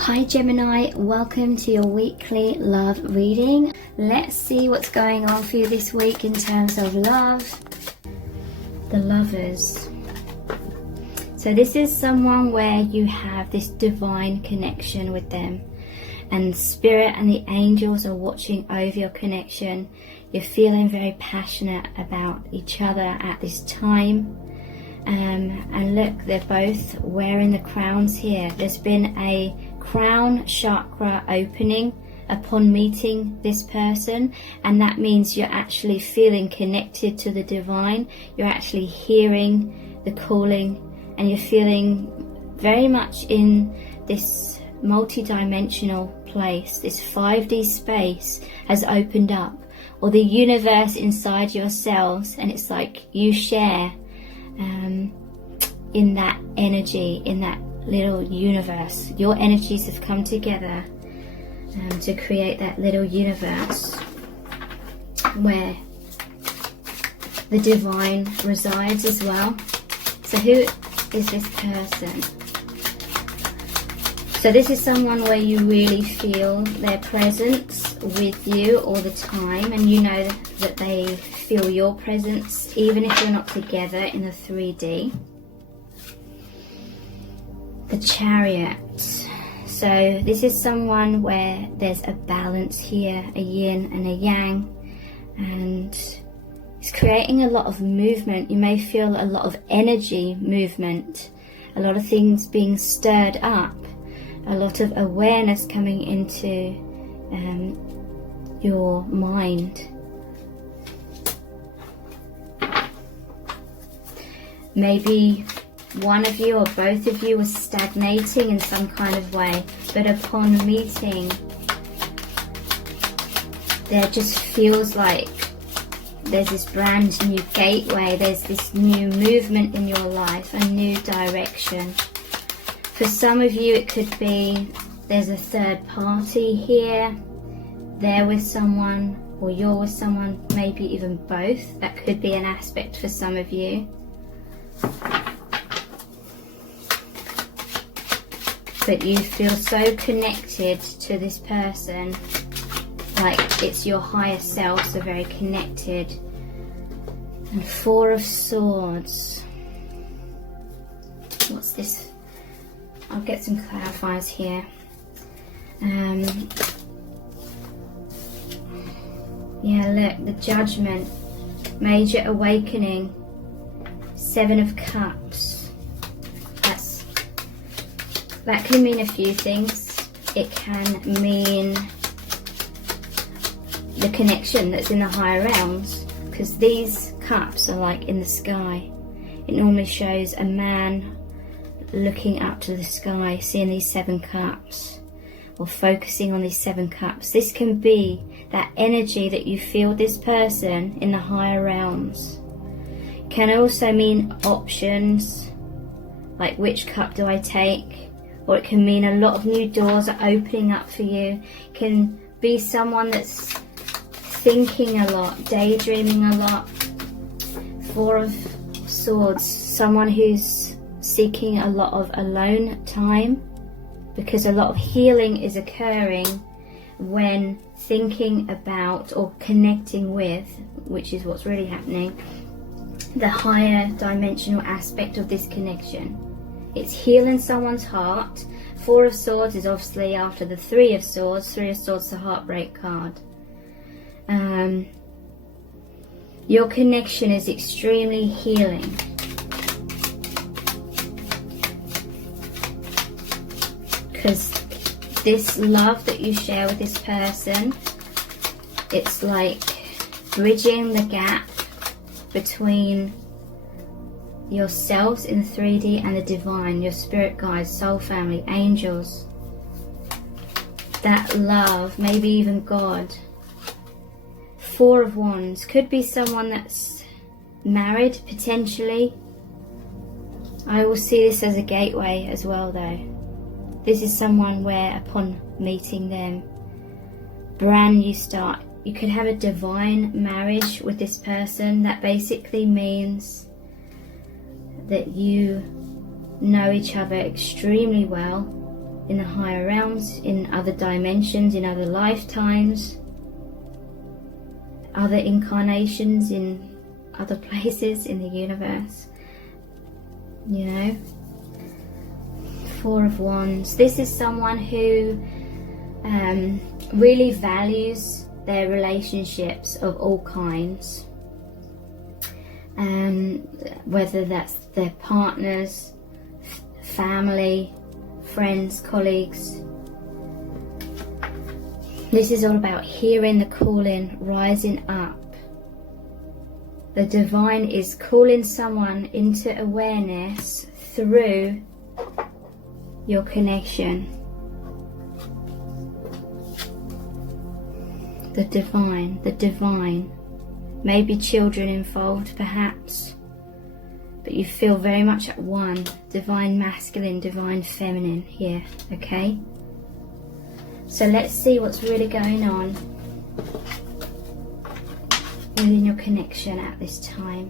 Hi Gemini, welcome to your weekly love reading. Let's see what's going on for you this week in terms of love. The Lovers. So this is someone where you have this divine connection with them, and Spirit and the angels are watching over your connection. You're feeling very passionate about each other at this time. And look, they're both wearing the crowns here. There's been a crown chakra opening upon meeting this person, and that means you're actually feeling connected to the divine. You're actually hearing the calling, and you're feeling very much in this multi-dimensional place. This 5D space has opened up, or the universe inside yourselves, and it's like you share in that energy, in that little universe. Your energies have come together to create that little universe where the divine resides as well. So who is this person? So this is someone where you really feel their presence with you all the time, and you know that they feel your presence even if you're not together in the 3D. The Chariot. So this is someone where there's a balance here, a yin and a yang, and it's creating a lot of movement. You may feel a lot of energy movement, a lot of things being stirred up, a lot of awareness coming into your mind. Maybe one of you or both of you was stagnating in some kind of way, but upon meeting, there just feels like there's this brand new gateway, there's this new movement in your life, a new direction. For some of you it could be there's a third party here, they're with someone or you're with someone, maybe even both. That could be an aspect for some of you. But you feel so connected to this person, like it's your higher self, so very connected. And Four of Swords. What's this? I'll get some clarifiers here. Yeah, look, the Judgment, major awakening, Seven of Cups. That can mean a few things. It can mean the connection that's in the higher realms, because these cups are like in the sky. It normally shows a man looking up to the sky, seeing these 7 cups, or focusing on these 7 cups. This can be that energy that you feel this person in the higher realms. It can also mean options, like which cup do I take? Or it can mean a lot of new doors are opening up for you. It can be someone that's thinking a lot, daydreaming a lot. Four of Swords, someone who's seeking a lot of alone time, because a lot of healing is occurring when thinking about or connecting with, which is what's really happening, the higher dimensional aspect of this connection. It's healing someone's heart. Four of Swords is obviously after the Three of Swords. Three of Swords is a heartbreak card. Your connection is extremely healing. Because this love that you share with this person, it's like bridging the gap between yourselves in 3D and the divine, your spirit guides, soul family, angels. That love, maybe even God. Four of Wands, could be someone that's married potentially. I will see this as a gateway as well though. This is someone where upon meeting them, brand new start. You could have a divine marriage with this person. That basically means that you know each other extremely well. in the higher realms, in other dimensions, in other lifetimes, other incarnations, in other places in the universe. You know, Four of Wands. This is someone who really values their relationships of all kinds, whether that's their partners, family, friends, colleagues. This is all about hearing the calling, rising up. The divine is calling someone into awareness through your connection. The divine. Maybe children involved perhaps, but you feel very much at one. Divine masculine, divine feminine here, okay? So let's see what's really going on within your connection at this time.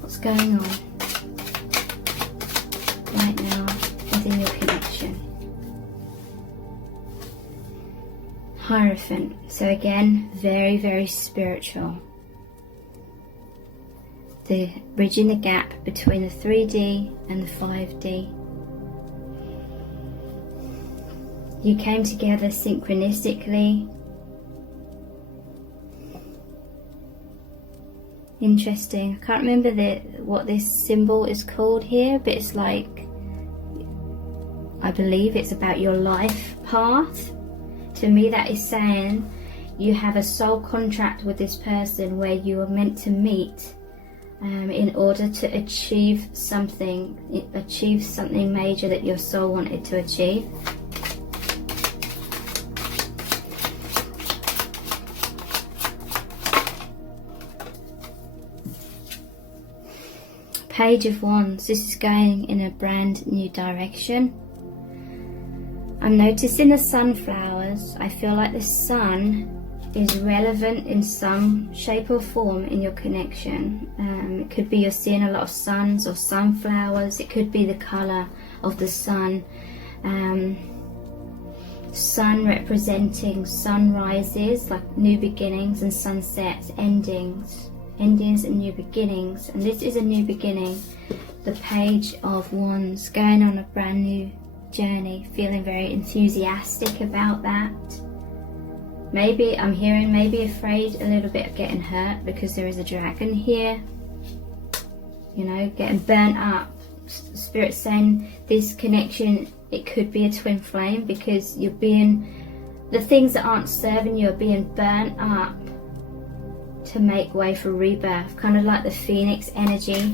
What's going on right now within your connection? Hierophant. So again, very, very spiritual. Bridging the gap between the 3D and the 5D. You came together synchronistically. Interesting. I can't remember what this symbol is called here, but it's like, I believe it's about your life path. To me, that is saying you have a soul contract with this person where you are meant to meet in order to achieve something major that your soul wanted to achieve. Page of Wands. This is going in a brand new direction. I'm noticing the sunflowers. I feel like the sun is relevant in some shape or form in your connection. It could be you're seeing a lot of suns or sunflowers. It could be the colour of the sun. Sun representing sunrises, like new beginnings, and sunsets, endings and new beginnings. And this is a new beginning. The Page of Wands, going on a brand new journey, feeling very enthusiastic about that. Maybe I'm hearing, maybe afraid a little bit of getting hurt because there is a dragon here. You know, getting burnt up. Spirit saying this connection, it could be a twin flame because you're being, the things that aren't serving you are being burnt up to make way for rebirth, kind of like the phoenix energy.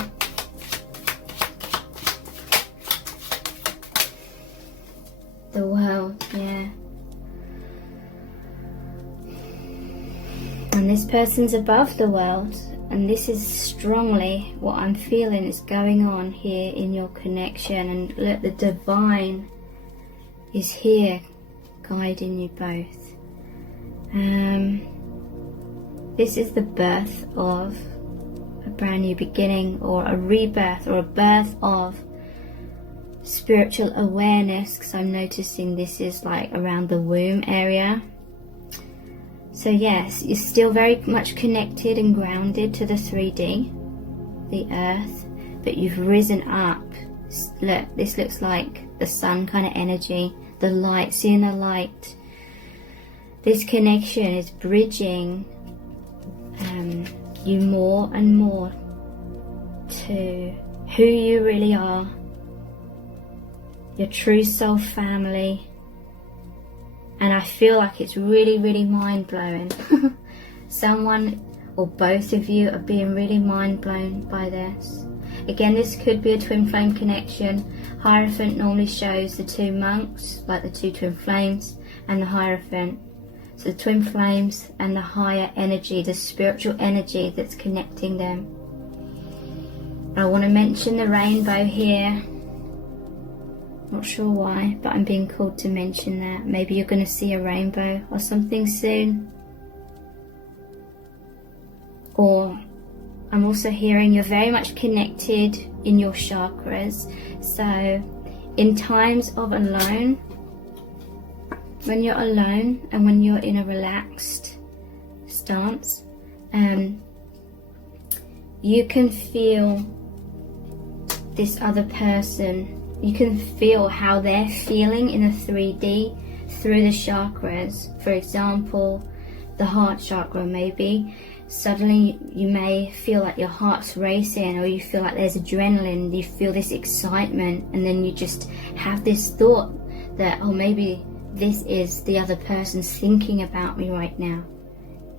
The world, yeah. And this person's above the world, and this is strongly what I'm feeling is going on here in your connection. And look, the divine is here guiding you both. This is the birth of a brand new beginning, or a rebirth, or a birth of spiritual awareness, because I'm noticing this is like around the womb area. So yes, you're still very much connected and grounded to the 3D, the earth, but you've risen up. Look, this looks like the sun kind of energy, the light, seeing the light. This connection is bridging you more and more to who you really are, your true soul family. And I feel like it's really, really mind-blowing. Someone or both of you are being really mind-blown by this. Again, this could be a twin flame connection. Hierophant normally shows the two monks, like the two twin flames, and the Hierophant. So the twin flames and the higher energy, the spiritual energy that's connecting them. I want to mention the rainbow here. Not sure why, but I'm being called to mention that. Maybe you're going to see a rainbow or something soon. Or I'm also hearing you're very much connected in your chakras. So in times of alone, when you're alone and when you're in a relaxed stance, you can feel this other person. You can feel how they're feeling in the 3D through the chakras. For example, the heart chakra, maybe suddenly you may feel like your heart's racing, or you feel like there's adrenaline, you feel this excitement, and then you just have this thought that, oh, maybe this is the other person's thinking about me right now.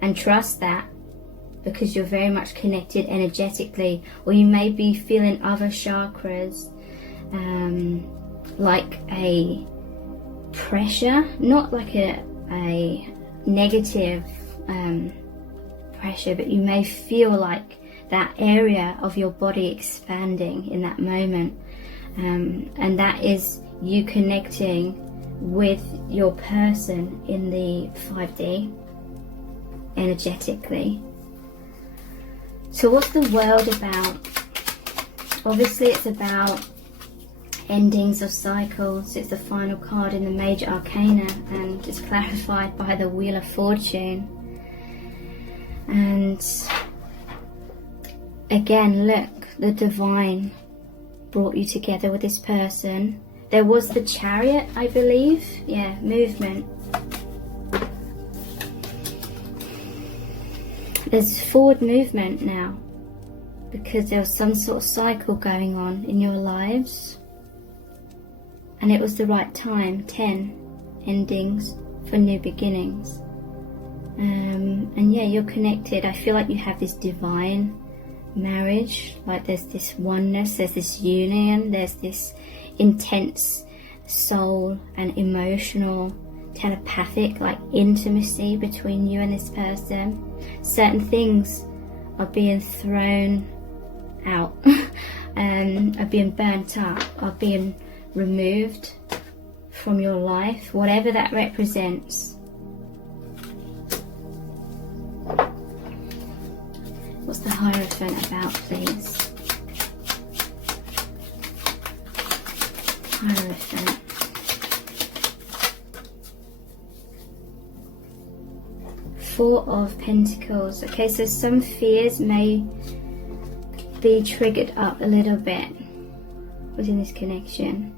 And trust that, because you're very much connected energetically. Or you may be feeling other chakras, like a pressure, not like a negative pressure, but you may feel like that area of your body expanding in that moment, and that is you connecting with your person in the 5D energetically. So what's the world about? Obviously it's about endings of cycles. It's the final card in the major arcana, and it's clarified by the Wheel of Fortune. And again, look, the divine brought you together with this person. There was the Chariot, I believe. Yeah, movement. There's forward movement now, because there was some sort of cycle going on in your lives, and it was the right time. 10 endings for new beginnings. And yeah, you're connected. I feel like you have this divine marriage, like there's this oneness, there's this union, there's this intense soul and emotional, telepathic, like intimacy between you and this person. Certain things are being thrown out, are being burnt up, are being removed from your life, whatever that represents. What's the Hierophant about, please? Hierophant. Four of Pentacles. Okay, so some fears may be triggered up a little bit within this connection.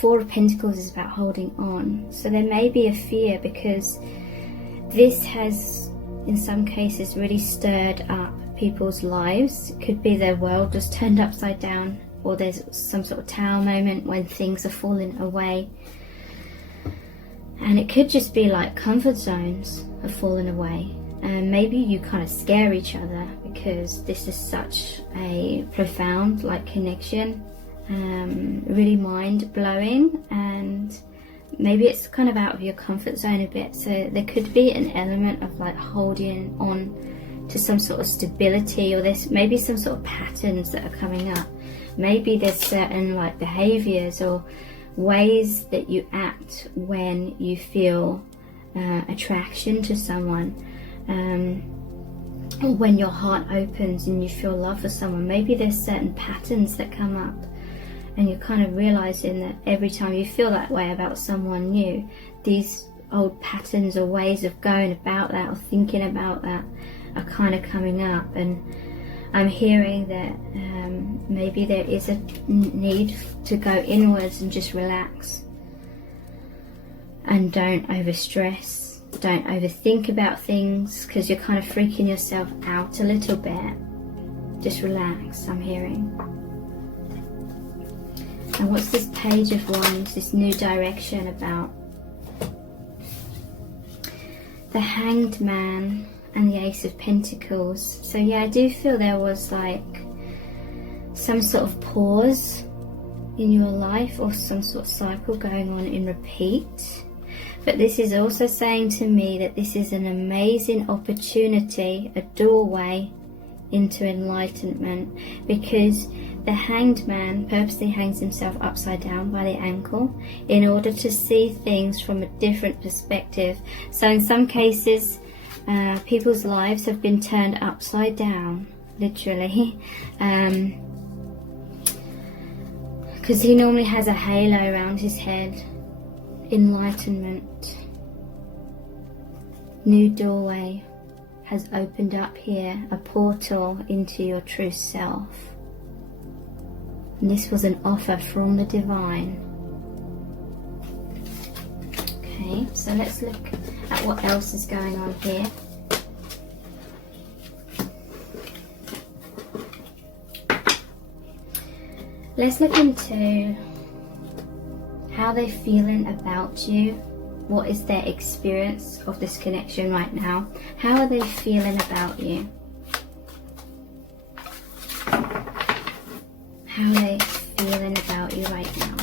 Four of Pentacles is about holding on. So there may be a fear because this has, in some cases, really stirred up people's lives. It could be their world just turned upside down, or there's some sort of tower moment when things are falling away. And it could just be like comfort zones are falling away. And maybe you kind of scare each other because this is such a profound like connection, really mind-blowing, and maybe it's kind of out of your comfort zone a bit. So there could be an element of like holding on to some sort of stability, or there's maybe some sort of patterns that are coming up. Maybe there's certain like behaviors or ways that you act when you feel attraction to someone, or when your heart opens and you feel love for someone. Maybe there's certain patterns that come up, and you're kind of realizing that every time you feel that way about someone new, these old patterns or ways of going about that or thinking about that are kind of coming up. And I'm hearing that maybe there is a need to go inwards and just relax, and don't overstress, don't overthink about things, because you're kind of freaking yourself out a little bit. Just relax, I'm hearing. And what's this Page of Wands, this new direction about? The Hanged Man and the Ace of Pentacles. So yeah, I do feel there was like some sort of pause in your life, or some sort of cycle going on in repeat. But this is also saying to me that this is an amazing opportunity, a doorway into enlightenment, because the Hanged Man purposely hangs himself upside down by the ankle in order to see things from a different perspective. So in some cases, People's lives have been turned upside down, literally. Because he normally has a halo around his head. Enlightenment. New doorway has opened up here, a portal into your true self. And this was an offer from the divine. Okay, so let's look at what else is going on here. Let's look into how they're feeling about you. What is their experience of this connection right now? How are they feeling about you? How are they feeling about you right now?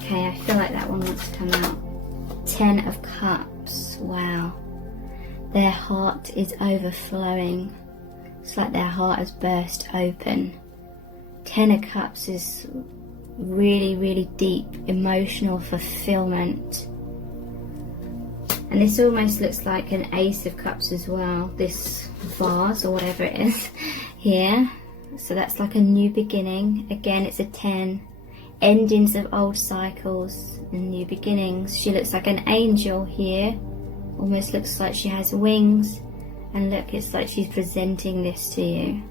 Okay, I feel like that one wants to come out. 10 of Cups. Wow. Their heart is overflowing. It's like their heart has burst open. 10 of Cups is really, really deep emotional fulfillment. And this almost looks like an Ace of Cups as well. This vase or whatever it is here. So that's like a new beginning. Again, it's a 10. Endings of old cycles and new beginnings. She looks like an angel here. Almost looks like she has wings. And look, it's like she's presenting this to you.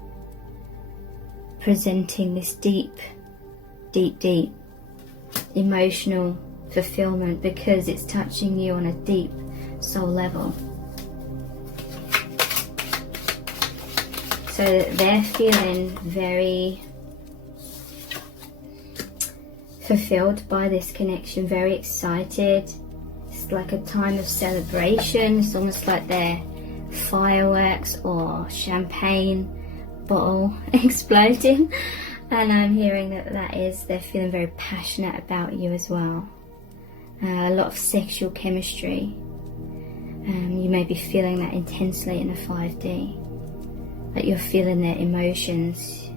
Presenting this deep, deep, deep emotional fulfillment, because it's touching you on a deep soul level. So they're feeling very fulfilled by this connection, very excited. It's like a time of celebration. It's almost like they're fireworks or champagne bottle exploding. And I'm hearing that they're feeling very passionate about you as well. A lot of sexual chemistry. You may be feeling that intensely in a 5D. That you're feeling their emotions.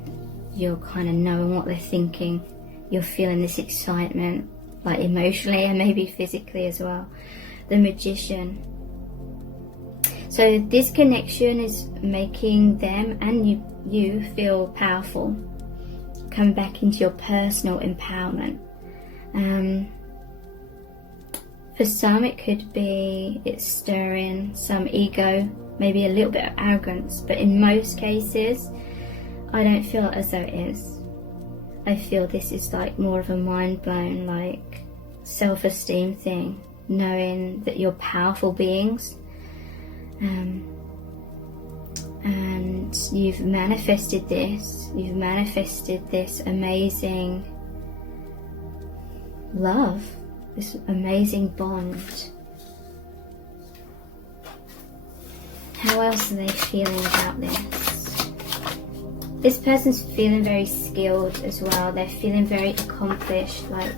You're kind of knowing what they're thinking. You're feeling this excitement, like emotionally and maybe physically as well. The Magician. So this connection is making them and you feel powerful. Come back into your personal empowerment. For some it could be it's stirring some ego, maybe a little bit of arrogance, but in most cases I don't feel as though it is. I feel this is like more of a mind blown, like self-esteem thing, knowing that you're powerful beings. And you've manifested this amazing love, this amazing bond. How else are they feeling about this? This person's feeling very skilled as well. They're feeling very accomplished, like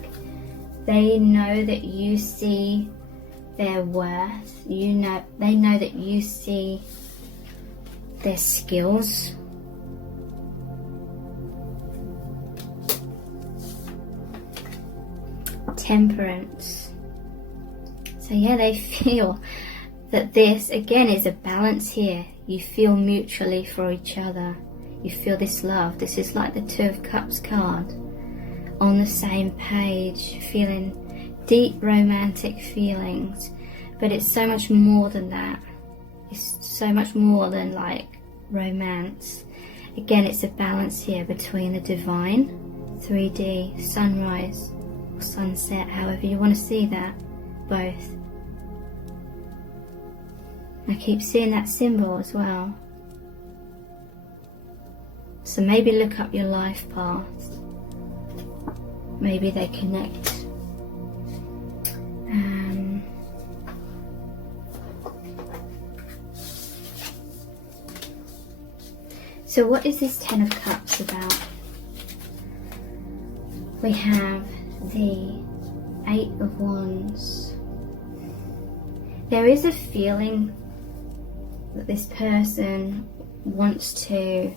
they know that you see their worth. They know that you see their skills. Temperance. So yeah, they feel that this again is a balance here. You feel mutually for each other. You feel this love. This is like the 2 of Cups card. On the same page, feeling deep romantic feelings. But it's so much more than that. It's so much more than like romance. Again, it's a balance here between the divine, 3D, sunrise or sunset, however you want to see that, both. I keep seeing that symbol as well. So maybe look up your life path. Maybe they connect. So what is this 10 of Cups about? We have the 8 of Wands. There is a feeling that this person wants to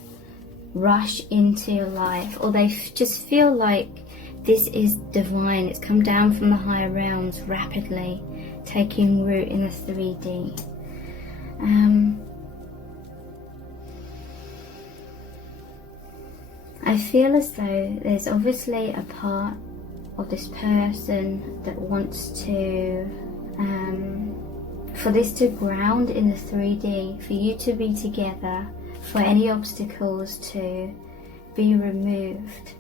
rush into your life, or they just feel like this is divine. It's come down from the higher realms rapidly, taking root in the 3D. I feel as though there's obviously a part of this person that wants to, for this to ground in the 3D, for you to be together, for any obstacles to be removed.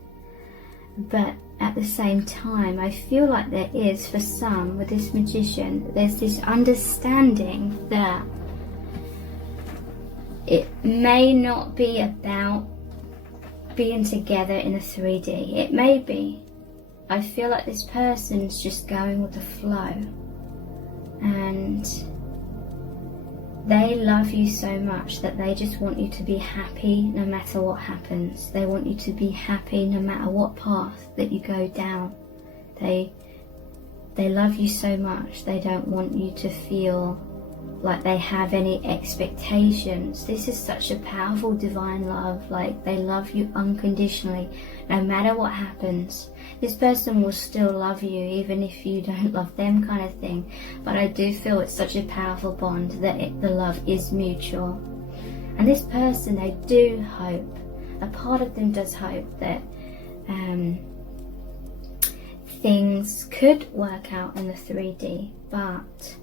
But at the same time, I feel like there is, for some, with this magician, there's this understanding that it may not be about being together in a 3D. It may be. I feel like this person's just going with the flow, and they love you so much that they just want you to be happy no matter what happens. They want you to be happy no matter what path that you go down. They love you so much, they don't want you to feel like they have any expectations. This is such a powerful divine love. Like, they love you unconditionally no matter what happens. This person will still love you even if you don't love them, kind of thing. But I do feel it's such a powerful bond that the love is mutual. And this person, they do hope, a part of them does hope that things could work out in the 3D, but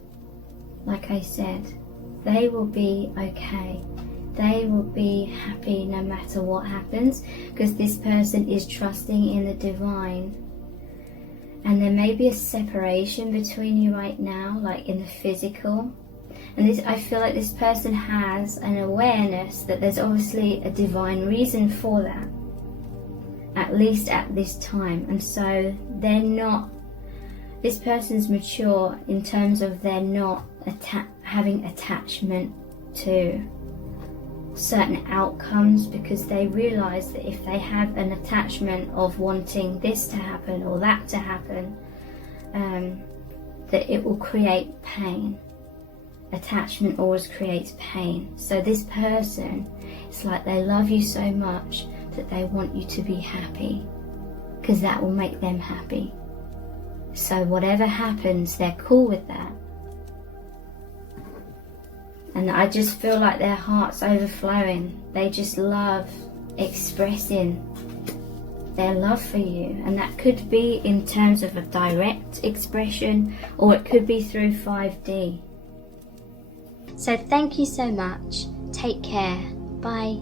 like I said, they will be okay. They will be happy no matter what happens, because this person is trusting in the divine. And there may be a separation between you right now, like in the physical. And this, I feel like this person has an awareness that there's obviously a divine reason for that, at least at this time. And so they're not, this person's mature in terms of they're not having attachment to certain outcomes, because they realize that if they have an attachment of wanting this to happen or that to happen, that it will create pain. Attachment always creates pain. So this person, it's like they love you so much that they want you to be happy, because that will make them happy. So whatever happens, they're cool with that. And I just feel like their heart's overflowing. They just love expressing their love for you. And that could be in terms of a direct expression, or it could be through 5D. So thank you so much. Take care. Bye.